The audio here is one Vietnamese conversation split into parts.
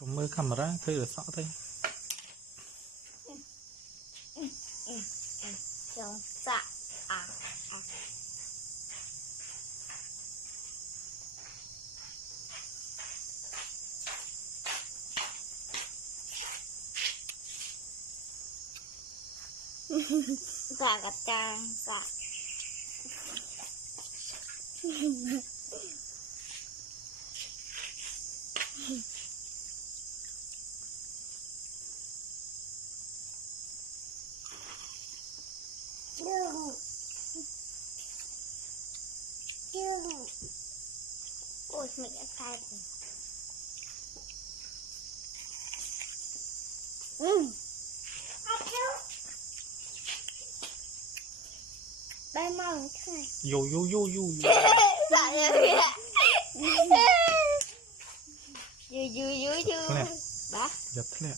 Còn mưa camera thư là sợ thôi. Trong dạ dạ gạch trang dạ ôi mình đã sai rồi. Ba mong thế này. Yo. Dạ rồi. Vui. Ba. Giật thế này.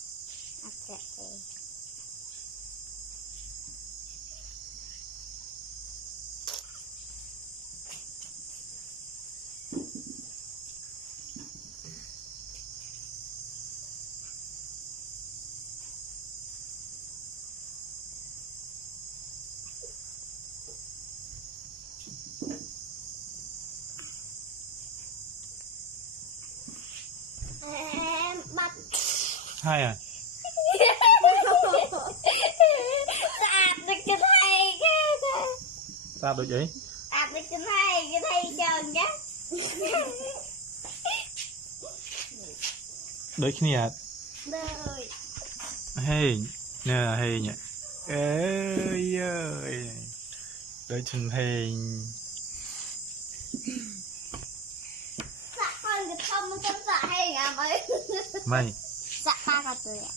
Bắt. Hai à? Sạp được cho thầy cái. Sao được vậy? Sạp được cho thầy, cái thầy trơn nhá. Đấy khi nào? Đời. Hey, nè hey nhỉ. Ê ơi. Đấy chừng hey. Dạ con cái thông nó không dạ hay ngà mấy. Mày. Dạ ba con tôi ạ.